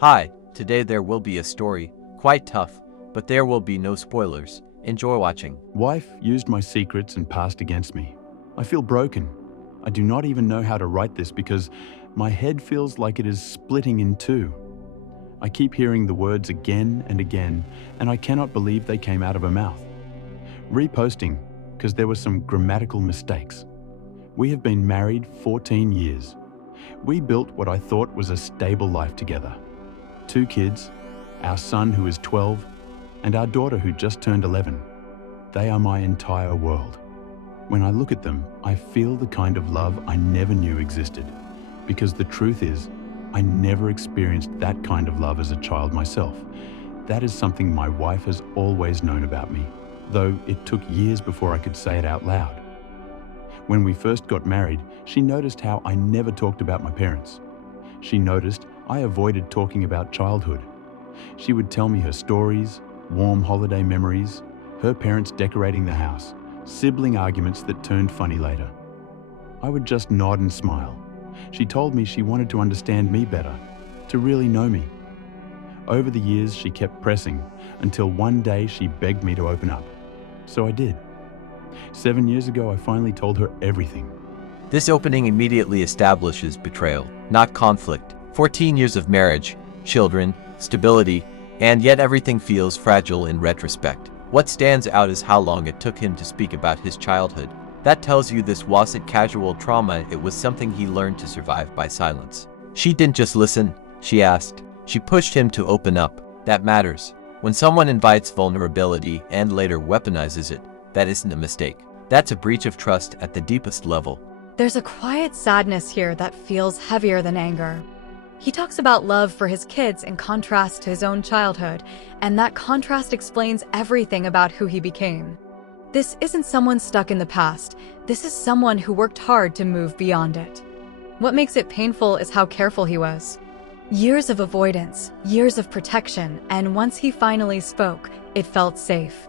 Hi, today there will be a story, quite tough, but there will be no spoilers. Enjoy watching. Wife used my secrets and passed against me. I feel broken. I do not even know how to write this because my head feels like it is splitting in two. I keep hearing the words again and again, and I cannot believe they came out of her mouth. Reposting because there were some grammatical mistakes. We have been married 14 years. We built what I thought was a stable life together. 2 kids, our son who is 12, and our daughter who just turned 11. They are my entire world. When I look at them, I feel the kind of love I never knew existed. Because the truth is, I never experienced that kind of love as a child myself. That is something my wife has always known about me, though it took years before I could say it out loud. When we first got married, she noticed how I never talked about my parents. She noticed I avoided talking about childhood. She would tell me her stories, warm holiday memories, her parents decorating the house, sibling arguments that turned funny later. I would just nod and smile. She told me she wanted to understand me better, to really know me. Over the years, she kept pressing until one day she begged me to open up. So I did. 7 years ago, I finally told her everything. This opening immediately establishes betrayal, not conflict. 14 years of marriage, children, stability, and yet everything feels fragile in retrospect. What stands out is how long it took him to speak about his childhood. That tells you this wasn't casual trauma, it was something he learned to survive by silence. She didn't just listen, she asked. She pushed him to open up. That matters. When someone invites vulnerability and later weaponizes it, that isn't a mistake. That's a breach of trust at the deepest level. There's a quiet sadness here that feels heavier than anger. He talks about love for his kids in contrast to his own childhood, and that contrast explains everything about who he became. This isn't someone stuck in the past. This is someone who worked hard to move beyond it. What makes it painful is how careful he was. Years of avoidance, years of protection, and once he finally spoke, it felt safe.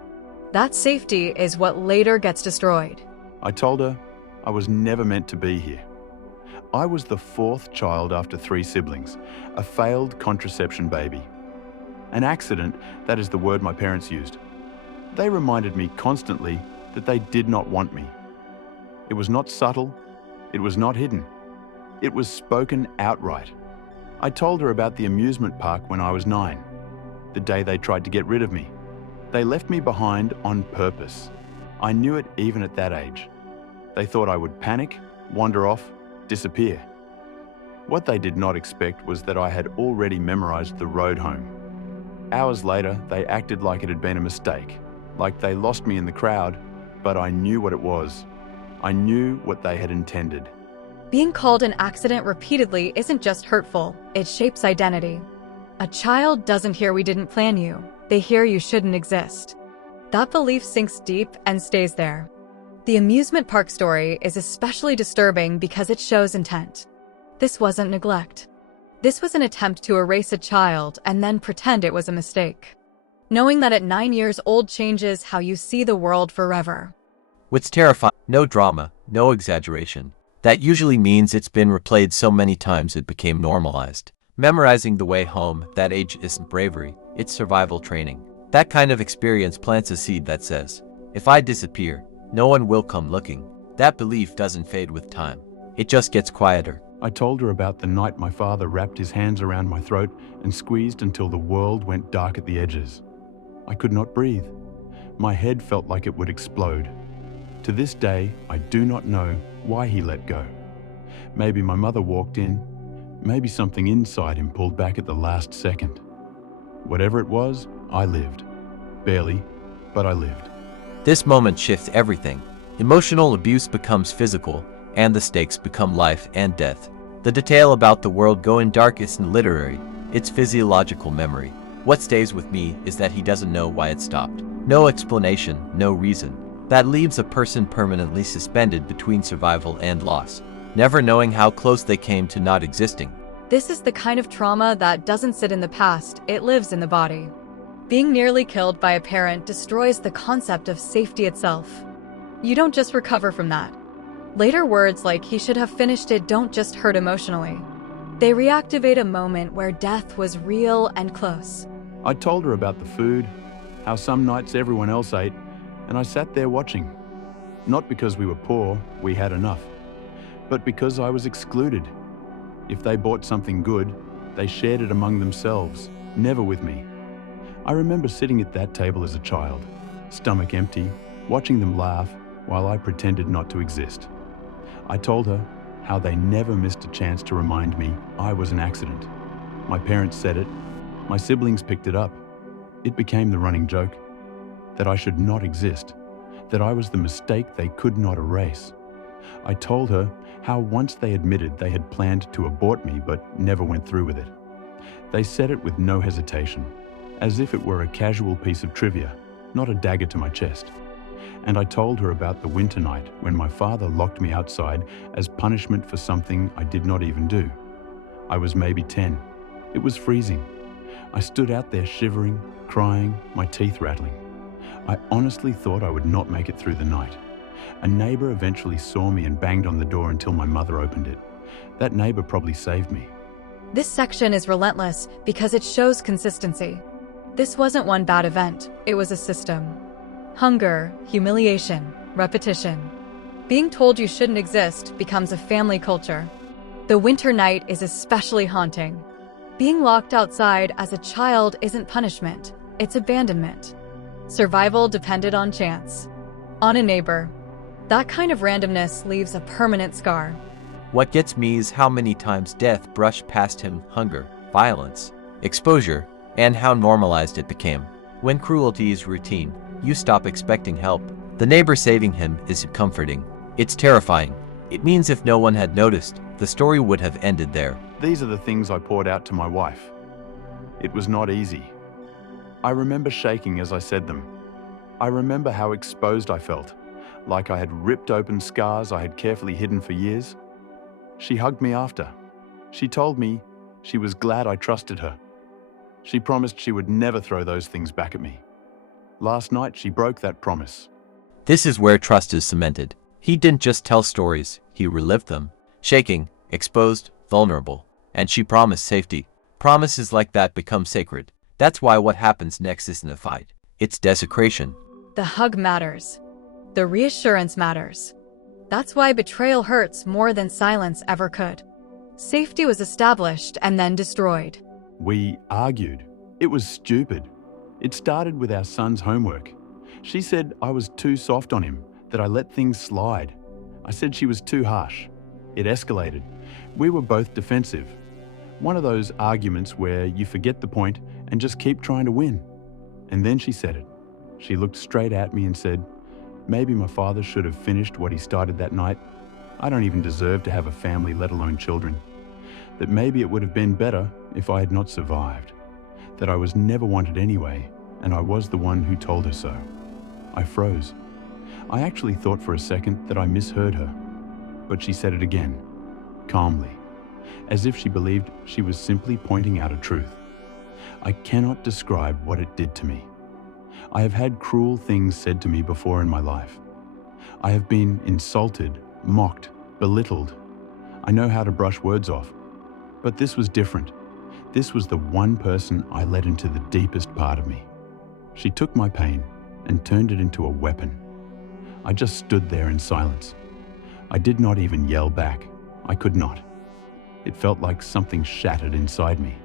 That safety is what later gets destroyed. I told her I was never meant to be here. I was the 4th child after 3 siblings, a failed contraception baby. An accident, that is the word my parents used. They reminded me constantly that they did not want me. It was not subtle, it was not hidden. It was spoken outright. I told her about the amusement park when I was 9, the day they tried to get rid of me. They left me behind on purpose. I knew it even at that age. They thought I would panic, wander off, disappear. What they did not expect was that I had already memorized the road home. Hours later, they acted like it had been a mistake, like they lost me in the crowd, but I knew what it was. I knew what they had intended. Being called an accident repeatedly isn't just hurtful, it shapes identity. A child doesn't hear "we didn't plan you," they hear "you shouldn't exist." That belief sinks deep and stays there. The amusement park story is especially disturbing because it shows intent. This wasn't neglect. This was an attempt to erase a child and then pretend it was a mistake. Knowing that at 9 years old changes how you see the world forever. What's terrifying, no drama, no exaggeration. That usually means it's been replayed so many times it became normalized. Memorizing the way home, that age isn't bravery, it's survival training. That kind of experience plants a seed that says, if I disappear, no one will come looking. That belief doesn't fade with time. It just gets quieter. I told her about the night my father wrapped his hands around my throat and squeezed until the world went dark at the edges. I could not breathe. My head felt like it would explode. To this day, I do not know why he let go. Maybe my mother walked in. Maybe something inside him pulled back at the last second. Whatever it was, I lived. Barely, but I lived. This moment shifts everything. Emotional abuse becomes physical, and the stakes become life and death. The detail about the world going dark isn't literary, it's physiological memory. What stays with me is that he doesn't know why it stopped. No explanation, no reason. That leaves a person permanently suspended between survival and loss, never knowing how close they came to not existing. This is the kind of trauma that doesn't sit in the past, it lives in the body. Being nearly killed by a parent destroys the concept of safety itself. You don't just recover from that. Later words like he should have finished it don't just hurt emotionally. They reactivate a moment where death was real and close. I told her about the food, how some nights everyone else ate, and I sat there watching. Not because we were poor, we had enough, but because I was excluded. If they bought something good, they shared it among themselves, never with me. I remember sitting at that table as a child, stomach empty, watching them laugh while I pretended not to exist. I told her how they never missed a chance to remind me I was an accident. My parents said it, my siblings picked it up. It became the running joke that I should not exist, that I was the mistake they could not erase. I told her how once they admitted they had planned to abort me but never went through with it. They said it with no hesitation, as if it were a casual piece of trivia, not a dagger to my chest. And I told her about the winter night when my father locked me outside as punishment for something I did not even do. I was maybe 10. It was freezing. I stood out there shivering, crying, my teeth rattling. I honestly thought I would not make it through the night. A neighbor eventually saw me and banged on the door until my mother opened it. That neighbor probably saved me. This section is relentless because it shows consistency. This wasn't one bad event, it was a system. Hunger, humiliation, repetition. Being told you shouldn't exist becomes a family culture. The winter night is especially haunting. Being locked outside as a child isn't punishment, it's abandonment. Survival depended on chance. On a neighbor. That kind of randomness leaves a permanent scar. What gets me is how many times death brushed past him: hunger, violence, exposure, and how normalized it became. When cruelty is routine, you stop expecting help. The neighbor saving him is comforting. It's terrifying. It means if no one had noticed, the story would have ended there. These are the things I poured out to my wife. It was not easy. I remember shaking as I said them. I remember how exposed I felt, like I had ripped open scars I had carefully hidden for years. She hugged me after. She told me she was glad I trusted her. She promised she would never throw those things back at me. Last night, she broke that promise. This is where trust is cemented. He didn't just tell stories, he relived them. Shaking, exposed, vulnerable. And she promised safety. Promises like that become sacred. That's why what happens next isn't a fight. It's desecration. The hug matters. The reassurance matters. That's why betrayal hurts more than silence ever could. Safety was established and then destroyed. We argued. It was stupid. It started with our son's homework. She said I was too soft on him, that I let things slide. I said she was too harsh. It escalated. We were both defensive. One of those arguments where you forget the point and just keep trying to win. And then she said it. She looked straight at me and said, "Maybe my father should have finished what he started that night. I don't even deserve to have a family, let alone children. That maybe it would have been better if I had not survived. That I was never wanted anyway, and I was the one who told her so." I froze. I actually thought for a second that I misheard her, but she said it again, calmly, as if she believed she was simply pointing out a truth. I cannot describe what it did to me. I have had cruel things said to me before in my life. I have been insulted, mocked, belittled. I know how to brush words off, but this was different. This was the one person I let into the deepest part of me. She took my pain and turned it into a weapon. I just stood there in silence. I did not even yell back. I could not. It felt like something shattered inside me.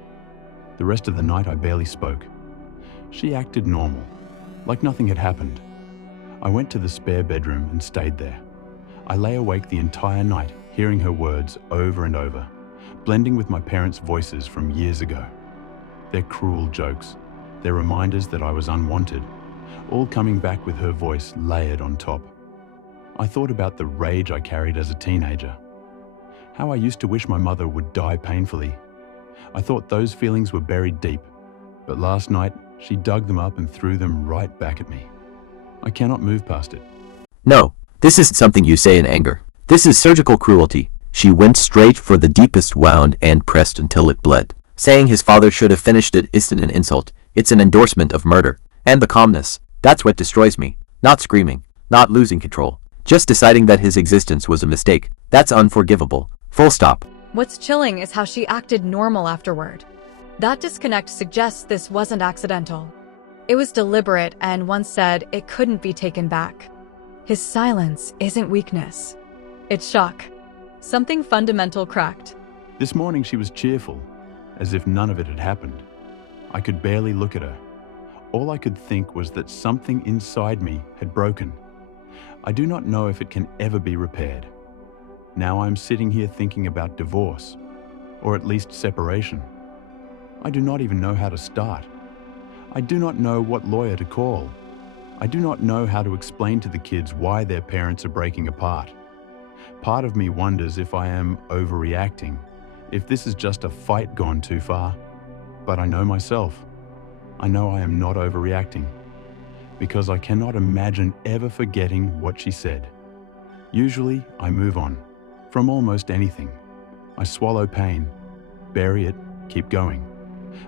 The rest of the night I barely spoke. She acted normal, like nothing had happened. I went to the spare bedroom and stayed there. I lay awake the entire night, hearing her words over and over, blending with my parents' voices from years ago. Their cruel jokes, their reminders that I was unwanted, all coming back with her voice layered on top. I thought about the rage I carried as a teenager, how I used to wish my mother would die painfully. I thought those feelings were buried deep, but last night she dug them up and threw them right back at me. I cannot move past it. No, this isn't something you say in anger. This is surgical cruelty. She went straight for the deepest wound and pressed until it bled. Saying his father should have finished it isn't an insult. It's an endorsement of murder. And the calmness. That's what destroys me. Not screaming. Not losing control. Just deciding that his existence was a mistake, that's unforgivable. Full stop. What's chilling is how she acted normal afterward. That disconnect suggests this wasn't accidental. It was deliberate and once said it couldn't be taken back. His silence isn't weakness. It's shock. Something fundamental cracked. This morning she was cheerful, as if none of it had happened. I could barely look at her. All I could think was that something inside me had broken. I do not know if it can ever be repaired. Now I'm sitting here thinking about divorce, or at least separation. I do not even know how to start. I do not know what lawyer to call. I do not know how to explain to the kids why their parents are breaking apart. Part of me wonders if I am overreacting, if this is just a fight gone too far. But I know myself. I know I am not overreacting, because I cannot imagine ever forgetting what she said. Usually, I move on, from almost anything. I swallow pain, bury it, keep going.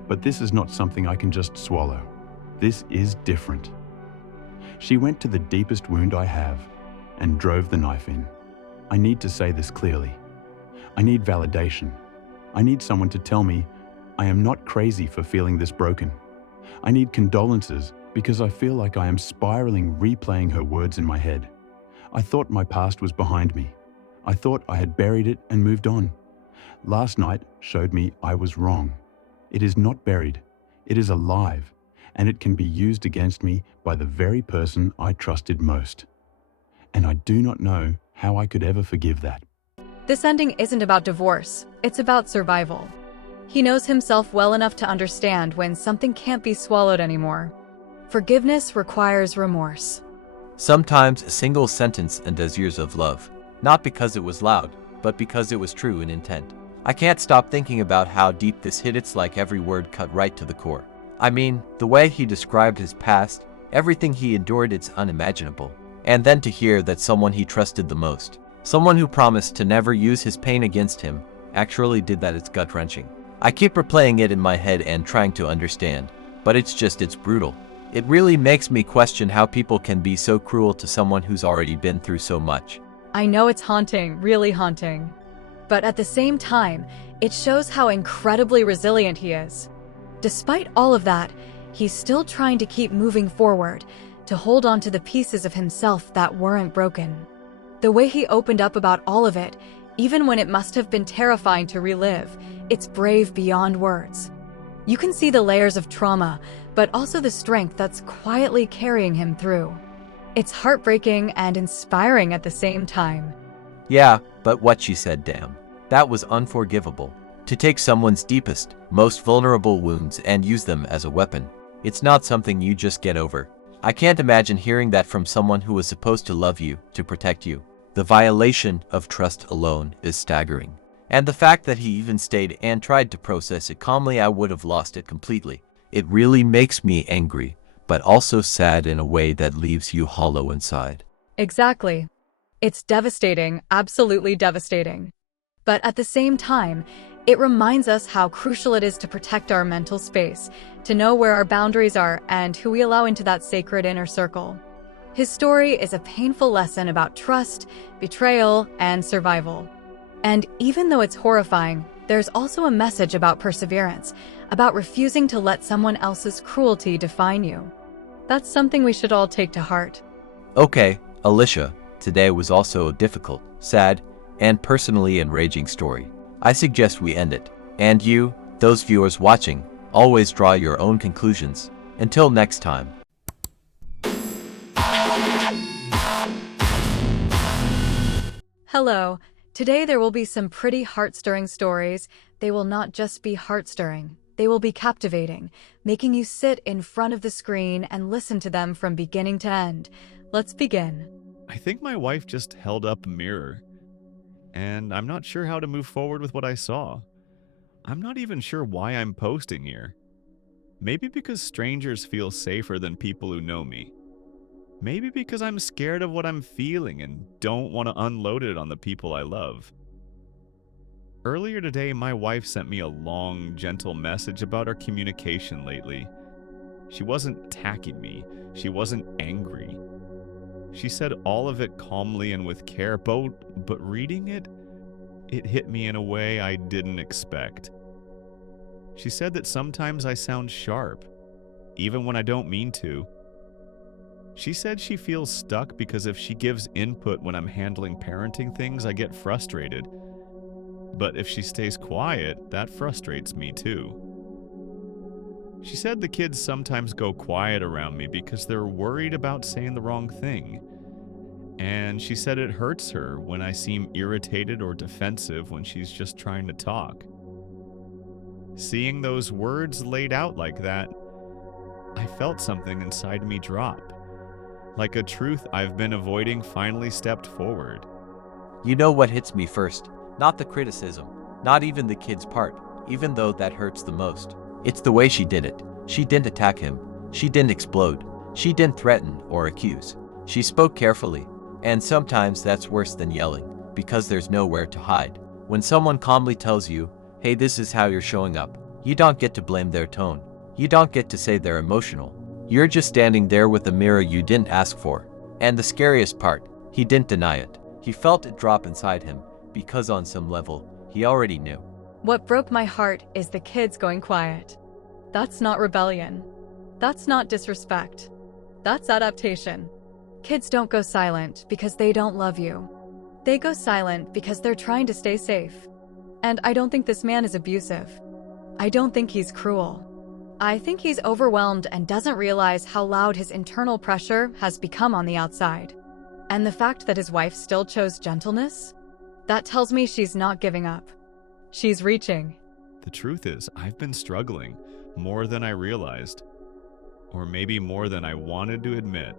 But this is not something I can just swallow. This is different. She went to the deepest wound I have and drove the knife in. I need to say this clearly. I need validation. I need someone to tell me I am not crazy for feeling this broken. I need condolences because I feel like I am spiraling, replaying her words in my head. I thought my past was behind me. I thought I had buried it and moved on. Last night showed me I was wrong. It is not buried. It is alive, and it can be used against me by the very person I trusted most. And I do not know how I could ever forgive that. This ending isn't about divorce, it's about survival. He knows himself well enough to understand when something can't be swallowed anymore. Forgiveness requires remorse. Sometimes a single sentence undoes years of love, not because it was loud, but because it was true in intent. I can't stop thinking about how deep this hit. It's like every word cut right to the core. I mean, the way he described his past, everything he endured, it's unimaginable. And then to hear that someone he trusted the most, someone who promised to never use his pain against him, actually did that, it's gut-wrenching. I keep replaying it in my head and trying to understand, but it's brutal. It really makes me question how people can be so cruel to someone who's already been through so much. I know it's haunting, really haunting. But at the same time, it shows how incredibly resilient he is. Despite all of that, he's still trying to keep moving forward, to hold on to the pieces of himself that weren't broken. The way he opened up about all of it, even when it must have been terrifying to relive, it's brave beyond words. You can see the layers of trauma, but also the strength that's quietly carrying him through. It's heartbreaking and inspiring at the same time. Yeah, but what she said, damn. That was unforgivable. To take someone's deepest, most vulnerable wounds and use them as a weapon. It's not something you just get over. I can't imagine hearing that from someone who was supposed to love you, to protect you. The violation of trust alone is staggering. And the fact that he even stayed and tried to process it calmly, I would have lost it completely. It really makes me angry, but also sad in a way that leaves you hollow inside. Exactly. It's devastating, absolutely devastating. But at the same time, it reminds us how crucial it is to protect our mental space, to know where our boundaries are and who we allow into that sacred inner circle. His story is a painful lesson about trust, betrayal, and survival. And even though it's horrifying, there's also a message about perseverance, about refusing to let someone else's cruelty define you. That's something we should all take to heart. Okay, Alicia, today was also a difficult, sad, and personally enraging story. I suggest we end it. And you, those viewers watching, always draw your own conclusions. Until next time. Hello. Today there will be some pretty heart-stirring stories. They will not just be heart-stirring. They will be captivating, making you sit in front of the screen and listen to them from beginning to end. Let's begin. I think my wife just held up a mirror, and I'm not sure how to move forward with what I saw. I'm not even sure why I'm posting here. Maybe because strangers feel safer than people who know me. Maybe because I'm scared of what I'm feeling and don't want to unload it on the people I love. Earlier today, my wife sent me a long, gentle message about our communication lately. She wasn't attacking me. She wasn't angry. She said all of it calmly and with care, but reading it hit me in a way I didn't expect. She said that sometimes I sound sharp, even when I don't mean to. She said she feels stuck because if she gives input when I'm handling parenting things, I get frustrated. But if she stays quiet, that frustrates me too. She said the kids sometimes go quiet around me because they're worried about saying the wrong thing. And she said it hurts her when I seem irritated or defensive when she's just trying to talk. Seeing those words laid out like that, I felt something inside me drop. Like a truth I've been avoiding finally stepped forward. You know what hits me first? Not the criticism, not even the kid's part, even though that hurts the most. It's the way she did it. She didn't attack him. She didn't explode. She didn't threaten or accuse. She spoke carefully. And sometimes that's worse than yelling, because there's nowhere to hide. When someone calmly tells you, hey, this is how you're showing up, you don't get to blame their tone. You don't get to say they're emotional. You're just standing there with a mirror you didn't ask for. And the scariest part, he didn't deny it. He felt it drop inside him, because on some level, he already knew. What broke my heart is the kids going quiet. That's not rebellion. That's not disrespect. That's adaptation. Kids don't go silent because they don't love you. They go silent because they're trying to stay safe. And I don't think this man is abusive. I don't think he's cruel. I think he's overwhelmed and doesn't realize how loud his internal pressure has become on the outside. And the fact that his wife still chose gentleness? That tells me she's not giving up. She's reaching. The truth is, I've been struggling more than I realized. Or maybe more than I wanted to admit.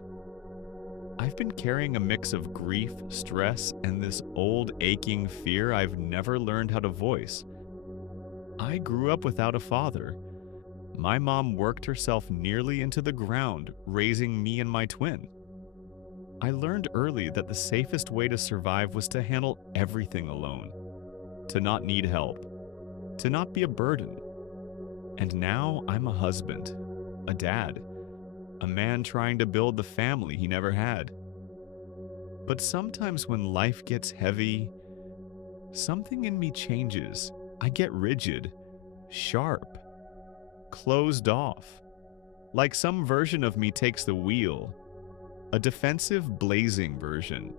I've been carrying a mix of grief, stress, and this old aching fear I've never learned how to voice. I grew up without a father. My mom worked herself nearly into the ground, raising me and my twin. I learned early that the safest way to survive was to handle everything alone, to not need help, to not be a burden. And now I'm a husband, a dad, a man trying to build the family he never had. But sometimes when life gets heavy, something in me changes. I get rigid, sharp, closed off. Like some version of me takes the wheel. A defensive, blazing version.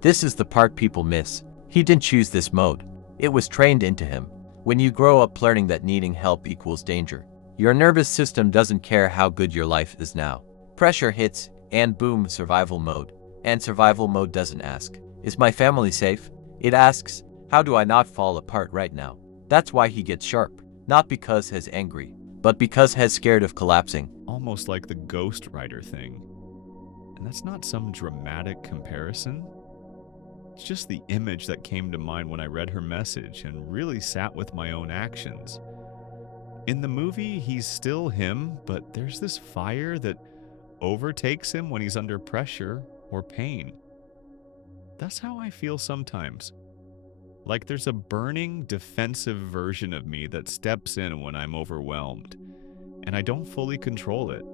This is the part people miss. He didn't choose this mode. It was trained into him. When you grow up learning that needing help equals danger, your nervous system doesn't care how good your life is now. Pressure hits, and boom, survival mode. And survival mode doesn't ask, is my family safe? It asks, how do I not fall apart right now? That's why he gets sharp. Not because he's angry, but because he's scared of collapsing. Almost like the Ghost Rider thing. And that's not some dramatic comparison. It's just the image that came to mind when I read her message and really sat with my own actions. In the movie, he's still him, but there's this fire that overtakes him when he's under pressure or pain. That's how I feel sometimes. Like there's a burning, defensive version of me that steps in when I'm overwhelmed, and I don't fully control it.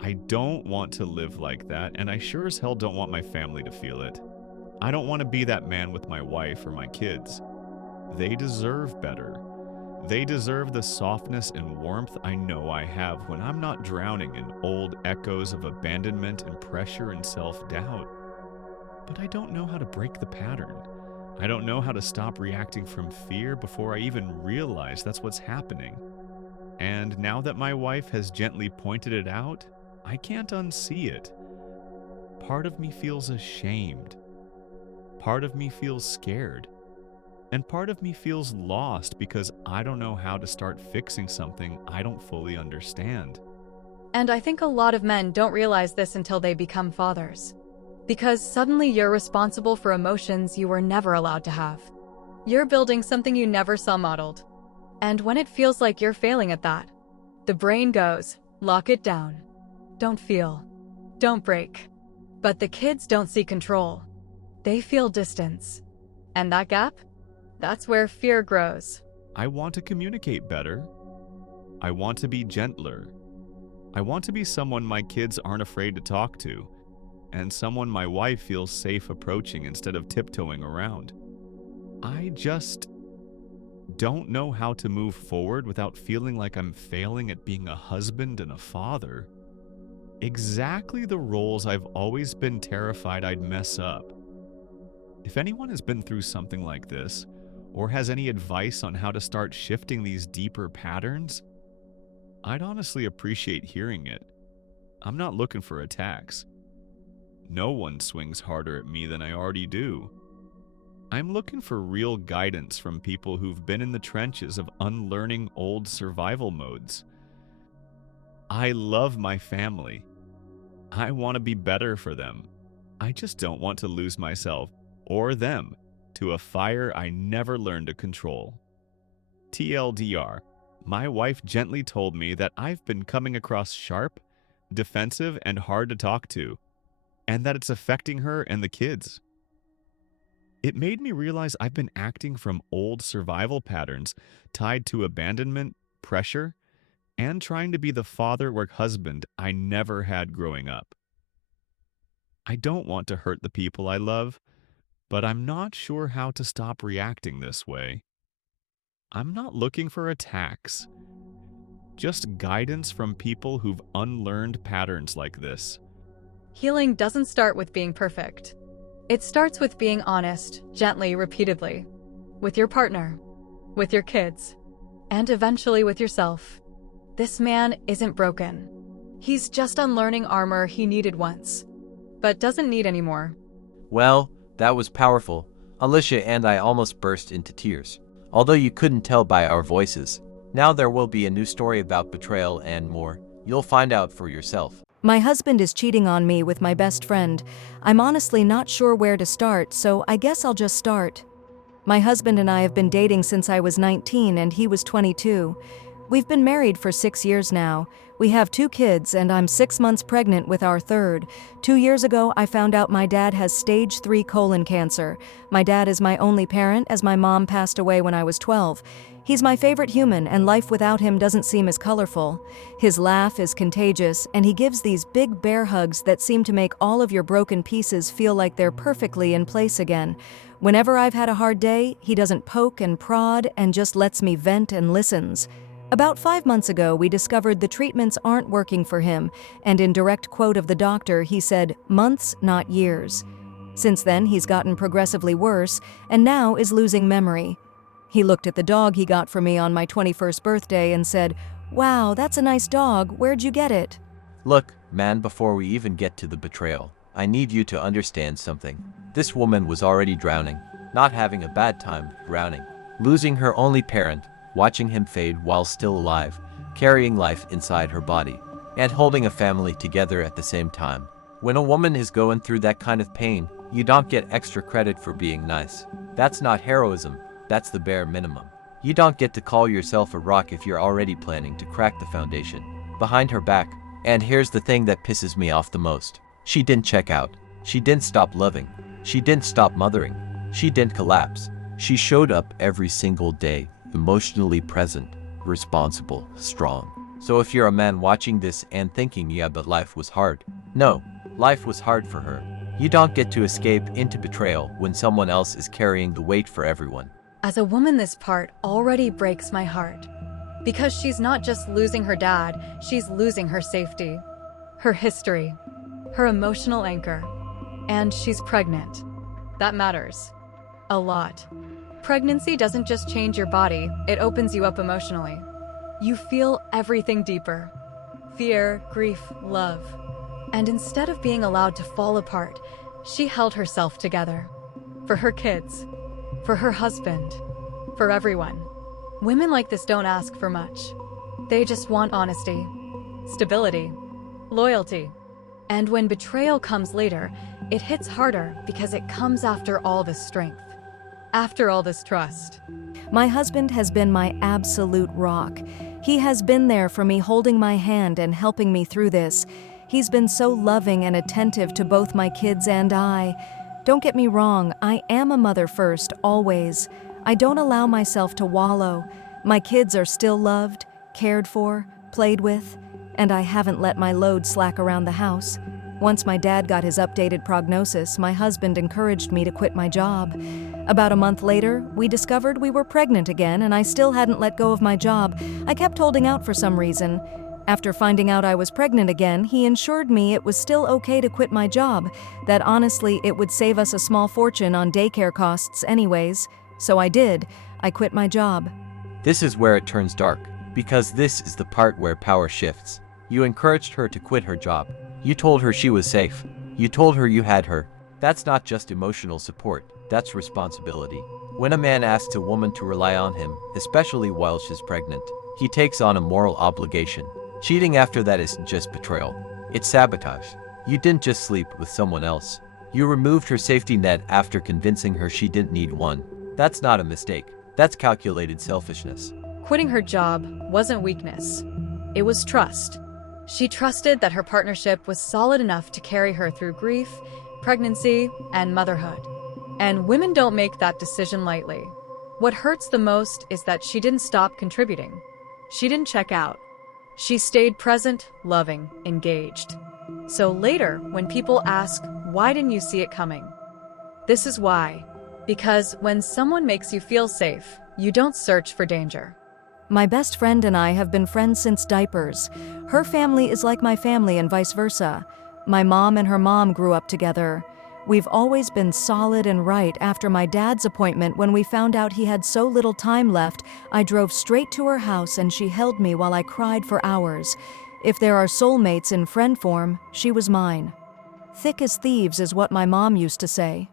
I don't want to live like that, and I sure as hell don't want my family to feel it. I don't want to be that man with my wife or my kids. They deserve better. They deserve the softness and warmth I know I have when I'm not drowning in old echoes of abandonment and pressure and self-doubt. But I don't know how to break the pattern. I don't know how to stop reacting from fear before I even realize that's what's happening. And now that my wife has gently pointed it out, I can't unsee it. Part of me feels ashamed. Part of me feels scared. And part of me feels lost because I don't know how to start fixing something I don't fully understand. And I think a lot of men don't realize this until they become fathers. Because suddenly you're responsible for emotions you were never allowed to have. You're building something you never saw modeled. And when it feels like you're failing at that, the brain goes, lock it down. Don't feel. Don't break. But the kids don't see control. They feel distance. And that gap? That's where fear grows. I want to communicate better. I want to be gentler. I want to be someone my kids aren't afraid to talk to. and someone my wife feels safe approaching instead of tiptoeing around. I just don't know how to move forward without feeling like I'm failing at being a husband and a father. Exactly the roles I've always been terrified I'd mess up. If anyone has been through something like this, or has any advice on how to start shifting these deeper patterns, I'd honestly appreciate hearing it. I'm not looking for attacks. No one swings harder at me than I already do. I'm looking for real guidance from people who've been in the trenches of unlearning old survival modes. I love my family. I want to be better for them. I just don't want to lose myself, or them, to a fire I never learned to control. TLDR, my wife gently told me that I've been coming across sharp, defensive, and hard to talk to, and that it's affecting her and the kids. It made me realize I've been acting from old survival patterns tied to abandonment, pressure, and trying to be the father or husband I never had growing up. I don't want to hurt the people I love, but I'm not sure how to stop reacting this way. I'm not looking for attacks, just guidance from people who've unlearned patterns like this. Healing doesn't start with being perfect. It starts with being honest, gently, repeatedly, with your partner, with your kids, and eventually with yourself. This man isn't broken. He's just unlearning armor he needed once, but doesn't need anymore. Well, that was powerful. Alicia and I almost burst into tears. Although you couldn't tell by our voices. Now there will be a new story about betrayal and more. You'll find out for yourself. My husband is cheating on me with my best friend. I'm honestly not sure where to start, so I guess I'll just start. My husband and I have been dating since I was 19 and he was 22. We've been married for 6 years now. We have 2 kids and I'm 6 months pregnant with our third. 2 years ago, I found out my dad has stage 3 colon cancer. My dad is my only parent as my mom passed away when I was 12. He's my favorite human and life without him doesn't seem as colorful. His laugh is contagious and he gives these big bear hugs that seem to make all of your broken pieces feel like they're perfectly in place again. Whenever I've had a hard day, he doesn't poke and prod and just lets me vent and listens. About 5 months ago, we discovered the treatments aren't working for him, and in direct quote of the doctor, he said, "Months, not years." Since then, he's gotten progressively worse, and now is losing memory. He looked at the dog he got for me on my 21st birthday and said, "Wow, that's a nice dog. Where'd you get it?" Look, man, before we even get to the betrayal, I need you to understand something. This woman was already drowning, not having a bad time, drowning, losing her only parent, watching him fade while still alive, carrying life inside her body, and holding a family together at the same time. When a woman is going through that kind of pain, you don't get extra credit for being nice. That's not heroism, that's the bare minimum. You don't get to call yourself a rock if you're already planning to crack the foundation behind her back. And here's the thing that pisses me off the most. She didn't check out. She didn't stop loving. She didn't stop mothering. She didn't collapse. She showed up every single day, emotionally present, responsible, strong. So if you're a man watching this and thinking, yeah, but life was hard. No, life was hard for her. You don't get to escape into betrayal when someone else is carrying the weight for everyone. As a woman, this part already breaks my heart. Because she's not just losing her dad, she's losing her safety, her history, her emotional anchor. And she's pregnant. That matters. A lot. Pregnancy doesn't just change your body, it opens you up emotionally. You feel everything deeper. Fear, grief, love. And instead of being allowed to fall apart, she held herself together. For her kids. For her husband. For everyone. Women like this don't ask for much. They just want honesty, stability, loyalty. And when betrayal comes later, it hits harder because it comes after all this strength. After all this trust. My husband has been my absolute rock. He has been there for me, holding my hand and helping me through this. He's been so loving and attentive to both my kids and I. Don't get me wrong, I am a mother first, always. I don't allow myself to wallow. My kids are still loved, cared for, played with, and I haven't let my load slack around the house. Once my dad got his updated prognosis, my husband encouraged me to quit my job. About a month later, we discovered we were pregnant again, and I still hadn't let go of my job. I kept holding out for some reason. After finding out I was pregnant again, he assured me it was still okay to quit my job, that honestly it would save us a small fortune on daycare costs anyways. So I did. I quit my job. This is where it turns dark, because this is the part where power shifts. You encouraged her to quit her job. You told her she was safe. You told her you had her. That's not just emotional support, that's responsibility. When a man asks a woman to rely on him, especially while she's pregnant, he takes on a moral obligation. Cheating after that isn't just betrayal, it's sabotage. You didn't just sleep with someone else. You removed her safety net after convincing her she didn't need one. That's not a mistake, that's calculated selfishness. Quitting her job wasn't weakness. It was trust. She trusted that her partnership was solid enough to carry her through grief, pregnancy, and motherhood. And women don't make that decision lightly. What hurts the most is that she didn't stop contributing. She didn't check out. She stayed present, loving, engaged. So later, when people ask, why didn't you see it coming? This is why. Because when someone makes you feel safe, you don't search for danger. My best friend and I have been friends since diapers. Her family is like my family and vice versa. My mom and her mom grew up together. We've always been solid and right. After my dad's appointment, when we found out he had so little time left, I drove straight to her house and she held me while I cried for hours. If there are soulmates in friend form, she was mine. Thick as thieves is what my mom used to say.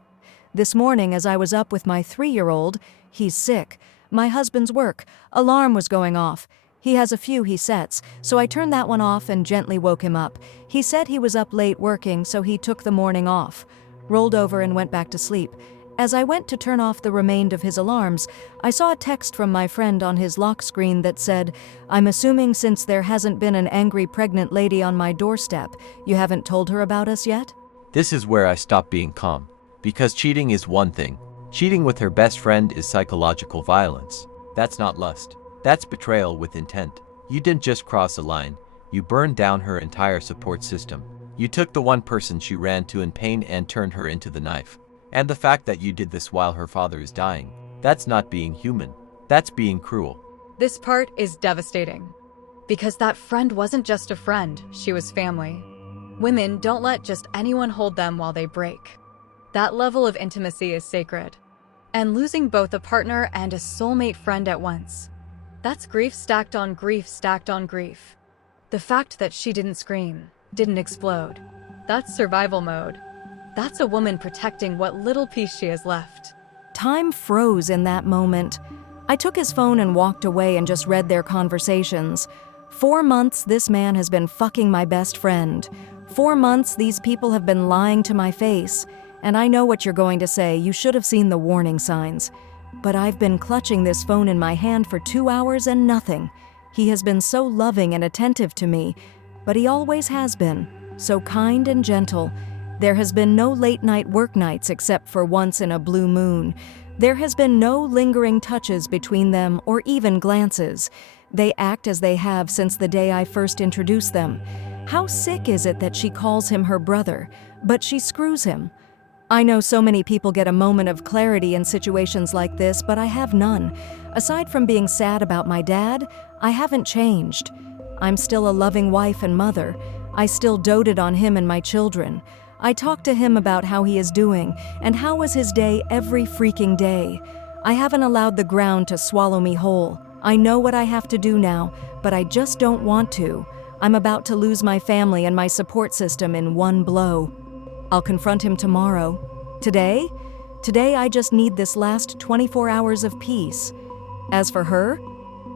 This morning, as I was up with my 3-year-old, he's sick. My husband's work. Alarm was going off. He has a few he sets, so I turned that one off and gently woke him up. He said he was up late working, so he took the morning off. Rolled over and went back to sleep. As I went to turn off the remainder of his alarms, I saw a text from my friend on his lock screen that said, "I'm assuming since there hasn't been an angry pregnant lady on my doorstep, you haven't told her about us yet?" This is where I stop being calm. Because cheating is one thing. Cheating with her best friend is psychological violence. That's not lust. That's betrayal with intent. You didn't just cross a line. You burned down her entire support system. You took the one person she ran to in pain and turned her into the knife. And the fact that you did this while her father is dying, that's not being human. That's being cruel. This part is devastating. Because that friend wasn't just a friend, she was family. Women don't let just anyone hold them while they break. That level of intimacy is sacred. And losing both a partner and a soulmate friend at once, that's grief stacked on grief stacked on grief. The fact that she didn't scream, didn't explode, that's survival mode. That's a woman protecting what little peace she has left. Time froze in that moment. I took his phone and walked away and just read their conversations. 4 months this man has been fucking my best friend. 4 months these people have been lying to my face. And I know what you're going to say, you should have seen the warning signs. But I've been clutching this phone in my hand for 2 hours and nothing. He has been so loving and attentive to me, but he always has been, so kind and gentle. There has been no late-night work nights except for once in a blue moon. There has been no lingering touches between them or even glances. They act as they have since the day I first introduced them. How sick is it that she calls him her brother, but she screws him? I know so many people get a moment of clarity in situations like this, but I have none. Aside from being sad about my dad, I haven't changed. I'm still a loving wife and mother. I still doted on him and my children. I talk to him about how he is doing and how was his day every freaking day. I haven't allowed the ground to swallow me whole. I know what I have to do now, but I just don't want to. I'm about to lose my family and my support system in one blow. I'll confront him tomorrow. Today I just need this last 24 hours of peace. As for her,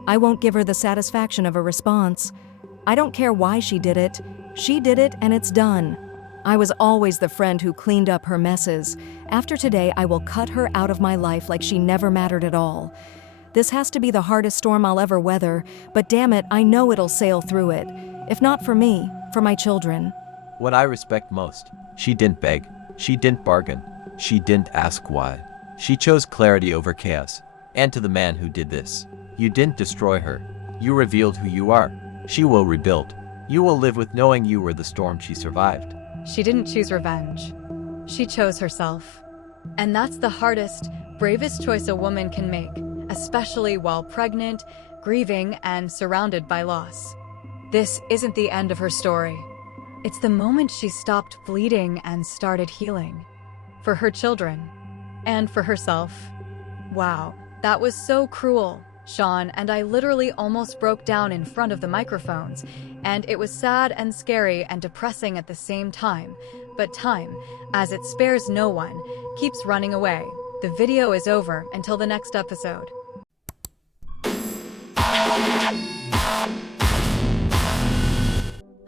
I won't give her the satisfaction of a response. I don't care why she did it. She did it and it's done. I was always the friend who cleaned up her messes. After today, I will cut her out of my life like she never mattered at all. This has to be the hardest storm I'll ever weather, but damn it, I know it'll sail through it. If not for me, for my children. What I respect most, she didn't beg, she didn't bargain, she didn't ask why. She chose clarity over chaos. And to the man who did this, you didn't destroy her. You revealed who you are. She will rebuild. You will live with knowing you were the storm she survived. She didn't choose revenge. She chose herself. And that's the hardest, bravest choice a woman can make, especially while pregnant, grieving, and surrounded by loss. This isn't the end of her story. It's the moment she stopped bleeding and started healing. For her children. And for herself. Wow, that was so cruel, Shon, and I literally almost broke down in front of the microphones. And it was sad and scary and depressing at the same time. But time, as it spares no one, keeps running away. The video is over until the next episode.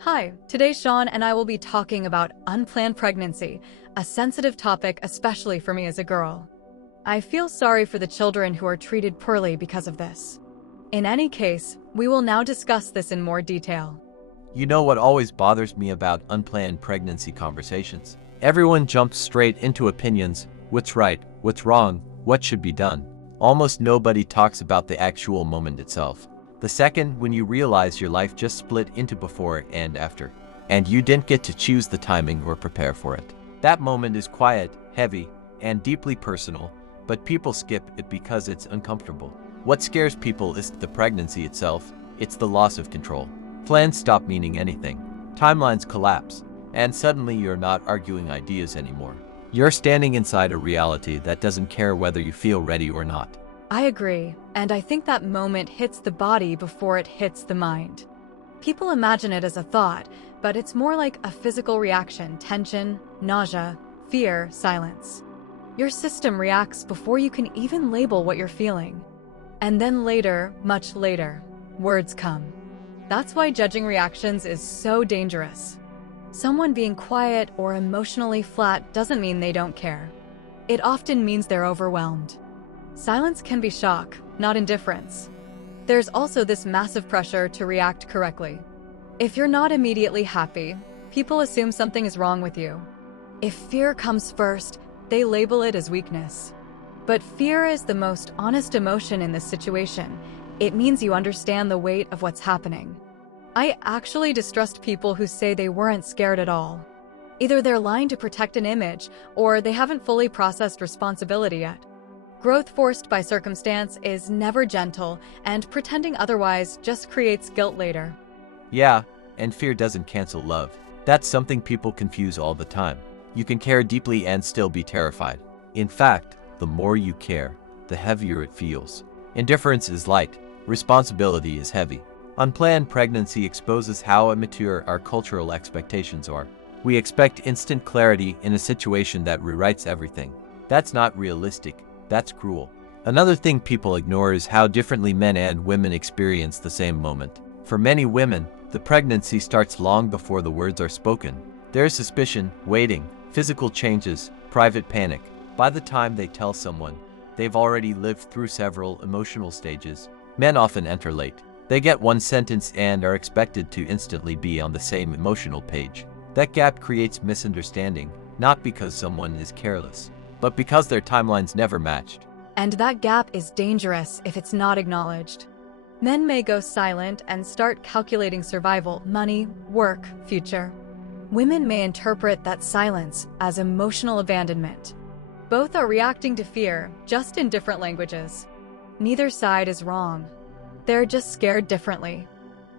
Hi, today Shon and I will be talking about unplanned pregnancy, a sensitive topic especially for me as a girl. I feel sorry for the children who are treated poorly because of this. In any case, we will now discuss this in more detail. You know what always bothers me about unplanned pregnancy conversations? Everyone jumps straight into opinions: what's right, what's wrong, what should be done. Almost nobody talks about the actual moment itself. The second when you realize your life just split into before and after, and you didn't get to choose the timing or prepare for it. That moment is quiet, heavy, and deeply personal, but people skip it because it's uncomfortable. What scares people isn't the pregnancy itself, it's the loss of control. Plans stop meaning anything. Timelines collapse, and suddenly you're not arguing ideas anymore. You're standing inside a reality that doesn't care whether you feel ready or not. I agree, and I think that moment hits the body before it hits the mind. People imagine it as a thought, but it's more like a physical reaction: tension, nausea, fear, silence. Your system reacts before you can even label what you're feeling. And then later, much later, words come. That's why judging reactions is so dangerous. Someone being quiet or emotionally flat doesn't mean they don't care. It often means they're overwhelmed. Silence can be shock, not indifference. There's also this massive pressure to react correctly. If you're not immediately happy, people assume something is wrong with you. If fear comes first, they label it as weakness. But fear is the most honest emotion in this situation. It means you understand the weight of what's happening. I actually distrust people who say they weren't scared at all. Either they're lying to protect an image, or they haven't fully processed responsibility yet. Growth forced by circumstance is never gentle, and pretending otherwise just creates guilt later. Yeah, and fear doesn't cancel love. That's something people confuse all the time. You can care deeply and still be terrified. In fact, the more you care, the heavier it feels. Indifference is light, responsibility is heavy. Unplanned pregnancy exposes how immature our cultural expectations are. We expect instant clarity in a situation that rewrites everything. That's not realistic. That's cruel. Another thing people ignore is how differently men and women experience the same moment. For many women, the pregnancy starts long before the words are spoken. There's suspicion, waiting, physical changes, private panic. By the time they tell someone, they've already lived through several emotional stages. Men often enter late. They get one sentence and are expected to instantly be on the same emotional page. That gap creates misunderstanding, not because someone is careless, but because their timelines never matched. And that gap is dangerous if it's not acknowledged. Men may go silent and start calculating survival, money, work, future. Women may interpret that silence as emotional abandonment. Both are reacting to fear, just in different languages. Neither side is wrong. They're just scared differently.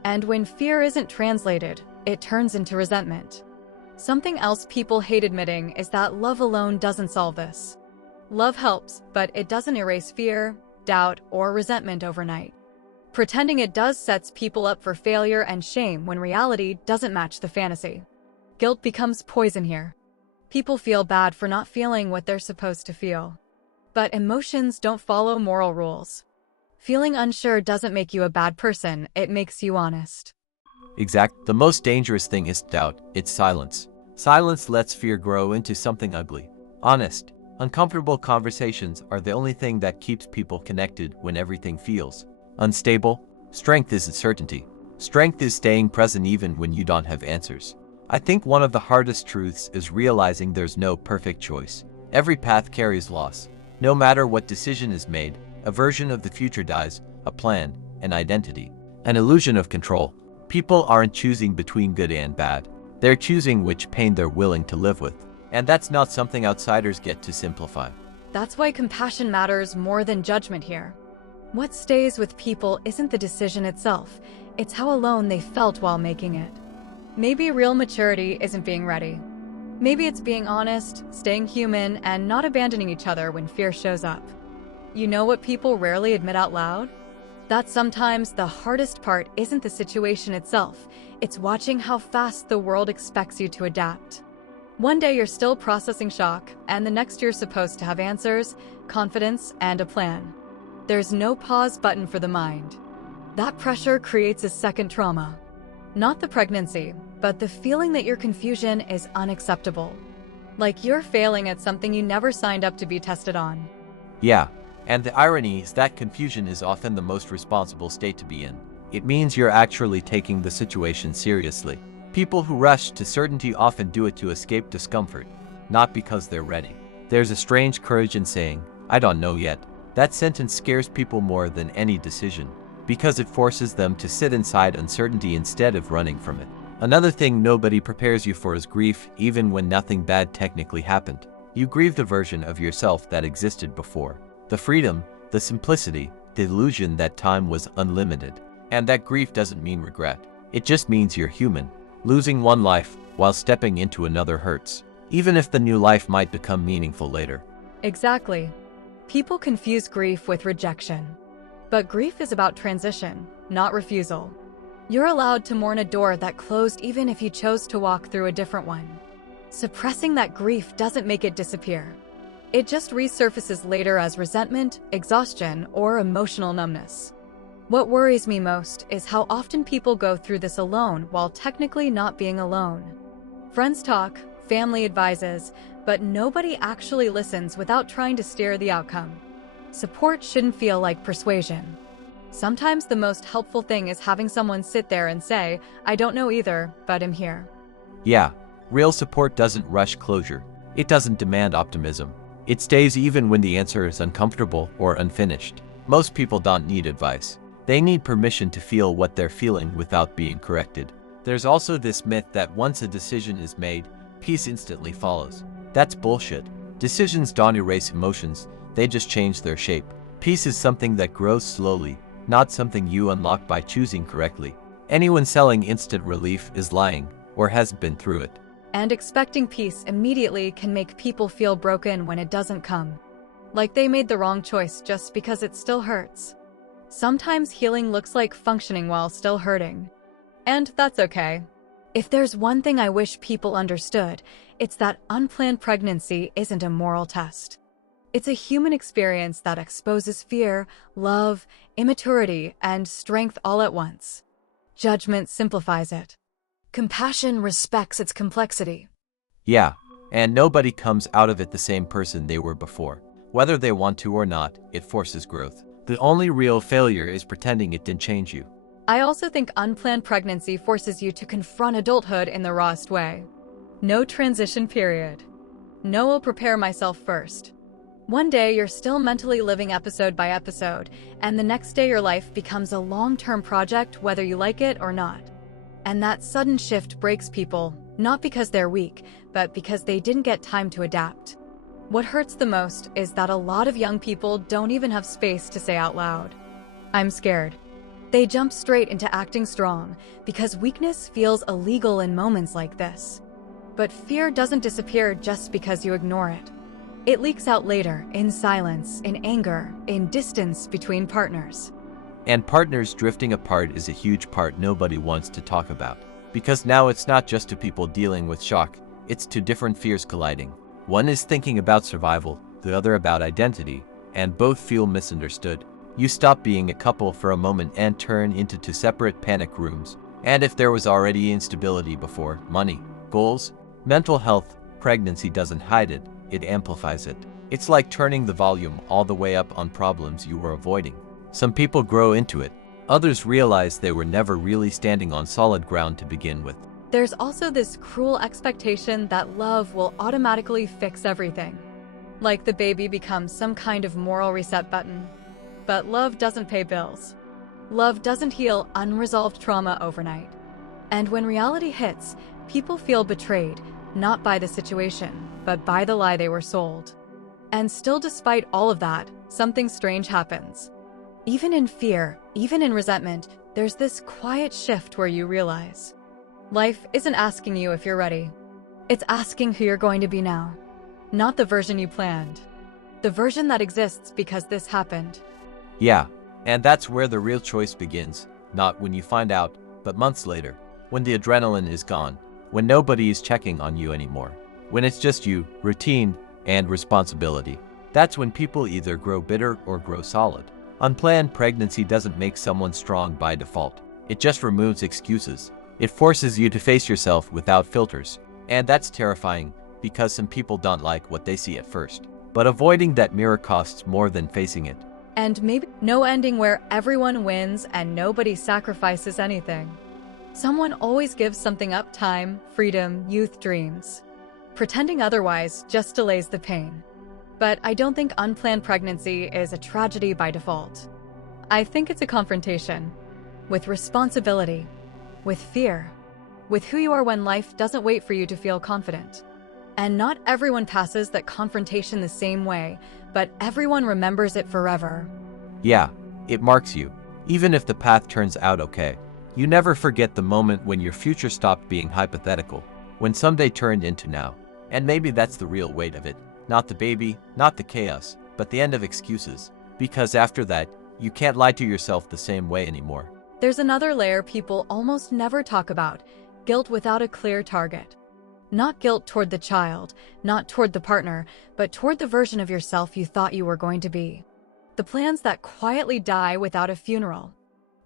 And when fear isn't translated, it turns into resentment. Something else people hate admitting is that love alone doesn't solve this. Love helps, but it doesn't erase fear, doubt, or resentment overnight. Pretending it does sets people up for failure and shame when reality doesn't match the fantasy. Guilt becomes poison here. People feel bad for not feeling what they're supposed to feel. But emotions don't follow moral rules. Feeling unsure doesn't make you a bad person, it makes you honest. Exact. The most dangerous thing is doubt. It's silence. Silence lets fear grow into something ugly. Honest, uncomfortable conversations are the only thing that keeps people connected when everything feels unstable. Strength isn't certainty. Strength is staying present even when you don't have answers. I think one of the hardest truths is realizing there's no perfect choice. Every path carries loss. No matter what decision is made, a version of the future dies, a plan, an identity, an illusion of control. People aren't choosing between good and bad. They're choosing which pain they're willing to live with. And that's not something outsiders get to simplify. That's why compassion matters more than judgment here. What stays with people isn't the decision itself, it's how alone they felt while making it. Maybe real maturity isn't being ready. Maybe it's being honest, staying human, and not abandoning each other when fear shows up. You know what people rarely admit out loud? That sometimes the hardest part isn't the situation itself, it's watching how fast the world expects you to adapt. One day you're still processing shock, and the next you're supposed to have answers, confidence, and a plan. There's no pause button for the mind. That pressure creates a second trauma. Not the pregnancy, but the feeling that your confusion is unacceptable. Like you're failing at something you never signed up to be tested on. Yeah, and the irony is that confusion is often the most responsible state to be in. It means you're actually taking the situation seriously. People who rush to certainty often do it to escape discomfort, not because they're ready. There's a strange courage in saying, "I don't know yet." That sentence scares people more than any decision, because it forces them to sit inside uncertainty instead of running from it. Another thing nobody prepares you for is grief, even when nothing bad technically happened. You grieve the version of yourself that existed before. The freedom, the simplicity, the illusion that time was unlimited. And that grief doesn't mean regret. It just means you're human. Losing one life while stepping into another hurts, even if the new life might become meaningful later. Exactly. People confuse grief with rejection. But grief is about transition, not refusal. You're allowed to mourn a door that closed even if you chose to walk through a different one. Suppressing that grief doesn't make it disappear. It just resurfaces later as resentment, exhaustion, or emotional numbness. What worries me most is how often people go through this alone while technically not being alone. Friends talk, family advises, but nobody actually listens without trying to steer the outcome. Support shouldn't feel like persuasion. Sometimes the most helpful thing is having someone sit there and say, "I don't know either, but I'm here." Yeah, real support doesn't rush closure. It doesn't demand optimism. It stays even when the answer is uncomfortable or unfinished. Most people don't need advice. They need permission to feel what they're feeling without being corrected. There's also this myth that once a decision is made, peace instantly follows. That's bullshit. Decisions don't erase emotions, they just change their shape. Peace is something that grows slowly, not something you unlock by choosing correctly. Anyone selling instant relief is lying, or hasn't been through it. And expecting peace immediately can make people feel broken when it doesn't come. Like they made the wrong choice just because it still hurts. Sometimes healing looks like functioning while still hurting. And that's okay. If there's one thing I wish people understood, it's that unplanned pregnancy isn't a moral test. It's a human experience that exposes fear, love, immaturity, and strength all at once. Judgment simplifies it. Compassion respects its complexity. Yeah, and nobody comes out of it the same person they were before. Whether they want to or not, it forces growth. The only real failure is pretending it didn't change you. I also think unplanned pregnancy forces you to confront adulthood in the rawest way. No transition period. No, I'll prepare myself first. One day you're still mentally living episode by episode, and the next day your life becomes a long-term project whether you like it or not. And that sudden shift breaks people, not because they're weak, but because they didn't get time to adapt. What hurts the most is that a lot of young people don't even have space to say out loud, "I'm scared." They jump straight into acting strong because weakness feels illegal in moments like this. But fear doesn't disappear just because you ignore it. It leaks out later, in silence, in anger, in distance between partners. And partners drifting apart is a huge part nobody wants to talk about. Because now it's not just two people dealing with shock, it's two different fears colliding. One is thinking about survival, the other about identity, and both feel misunderstood. You stop being a couple for a moment and turn into two separate panic rooms. And if there was already instability before, money, goals, mental health, pregnancy doesn't hide it, it amplifies it. It's like turning the volume all the way up on problems you were avoiding. Some people grow into it. Others realize they were never really standing on solid ground to begin with. There's also this cruel expectation that love will automatically fix everything. Like the baby becomes some kind of moral reset button. But love doesn't pay bills. Love doesn't heal unresolved trauma overnight. And when reality hits, People feel betrayed, not by the situation, but by the lie they were sold. And still, despite all of that, something strange happens. Even in fear, even in resentment, there's this quiet shift where you realize life isn't asking you if you're ready. It's asking who you're going to be now. Not the version you planned. The version that exists because this happened. Yeah, and that's where the real choice begins. Not when you find out, but months later. When the adrenaline is gone. When nobody is checking on you anymore. When it's just you, routine, and responsibility. That's when people either grow bitter or grow solid. Unplanned pregnancy doesn't make someone strong by default. It just removes excuses. It forces you to face yourself without filters. And that's terrifying, because some people don't like what they see at first. But avoiding that mirror costs more than facing it. And maybe no ending where everyone wins and nobody sacrifices anything. Someone always gives something up: time, freedom, youth, dreams. Pretending otherwise just delays the pain. But I don't think unplanned pregnancy is a tragedy by default. I think it's a confrontation. With responsibility. With fear. With who you are when life doesn't wait for you to feel confident. And not everyone passes that confrontation the same way, but everyone remembers it forever. Yeah, it marks you. Even if the path turns out okay. You never forget the moment when your future stopped being hypothetical. When someday turned into now. And maybe that's the real weight of it. Not the baby, not the chaos, but the end of excuses. Because after that, you can't lie to yourself the same way anymore. There's another layer people almost never talk about: guilt without a clear target. Not guilt toward the child, not toward the partner, but toward the version of yourself you thought you were going to be. The plans that quietly die without a funeral.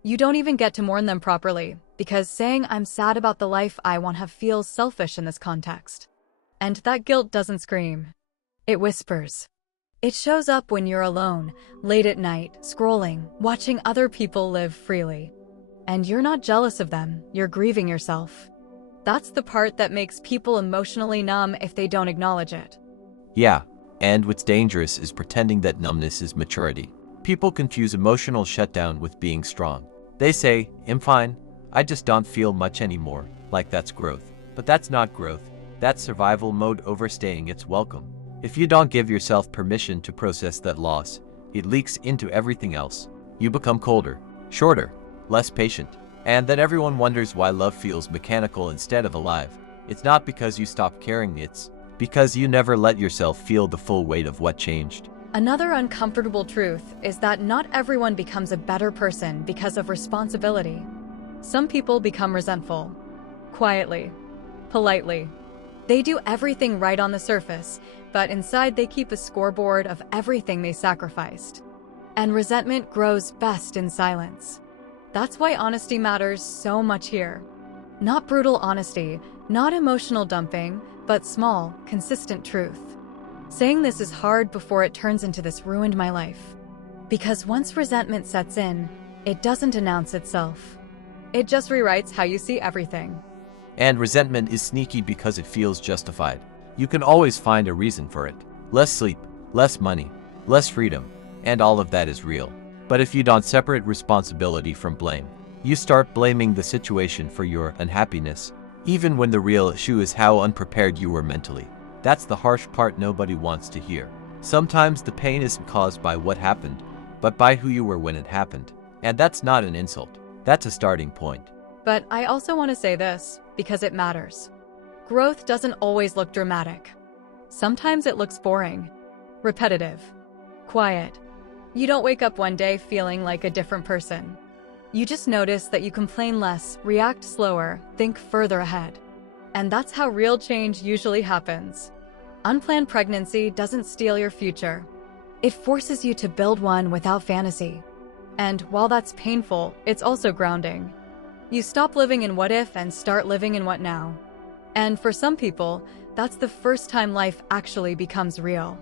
You don't even get to mourn them properly, because saying "I'm sad about the life I want to have" feels selfish in this context. And that guilt doesn't scream. It whispers. It shows up when you're alone, late at night, scrolling, watching other people live freely. And you're not jealous of them, you're grieving yourself. That's the part that makes people emotionally numb if they don't acknowledge it. Yeah, and what's dangerous is pretending that numbness is maturity. People confuse emotional shutdown with being strong. They say, "I'm fine, I just don't feel much anymore," like that's growth. But that's not growth. That's survival mode overstaying its welcome. If you don't give yourself permission to process that loss, it leaks into everything else. You become colder, shorter, less patient. And then everyone wonders why love feels mechanical instead of alive. It's not because you stopped caring, it's because you never let yourself feel the full weight of what changed. Another uncomfortable truth is that not everyone becomes a better person because of responsibility. Some people become resentful. Quietly. Politely. They do everything right on the surface, but inside they keep a scoreboard of everything they sacrificed. And resentment grows best in silence. That's why honesty matters so much here. Not brutal honesty, not emotional dumping, but small, consistent truth. Saying "this is hard" before it turns into "this ruined my life." Because once resentment sets in, it doesn't announce itself. It just rewrites how you see everything. And resentment is sneaky because it feels justified. You can always find a reason for it. Less sleep, less money, less freedom, and all of that is real. But if you don't separate responsibility from blame, you start blaming the situation for your unhappiness, even when the real issue is how unprepared you were mentally. That's the harsh part nobody wants to hear. Sometimes the pain isn't caused by what happened, but by who you were when it happened. And that's not an insult. That's a starting point. But I also want to say this, because it matters. Growth doesn't always look dramatic. Sometimes it looks boring, repetitive, quiet. You don't wake up one day feeling like a different person. You just notice that you complain less, react slower, think further ahead. And that's how real change usually happens. Unplanned pregnancy doesn't steal your future. It forces you to build one without fantasy. And while that's painful, it's also grounding. You stop living in what if and start living in what now. And for some people, that's the first time life actually becomes real.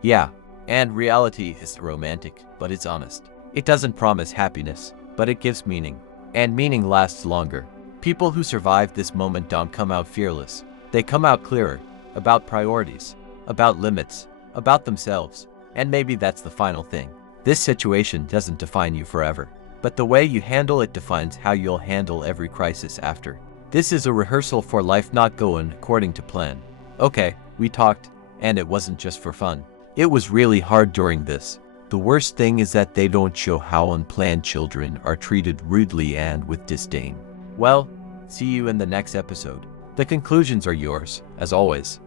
Yeah, and reality is romantic, but it's honest. It doesn't promise happiness, but it gives meaning. And meaning lasts longer. People who survive this moment don't come out fearless. They come out clearer, about priorities, about limits, about themselves. And maybe that's the final thing. This situation doesn't define you forever, but the way you handle it defines how you'll handle every crisis after. This is a rehearsal for life not going according to plan. Okay, we talked, and it wasn't just for fun. It was really hard during this. The worst thing is that they don't show how unplanned children are treated rudely and with disdain. Well, see you in the next episode. The conclusions are yours, as always.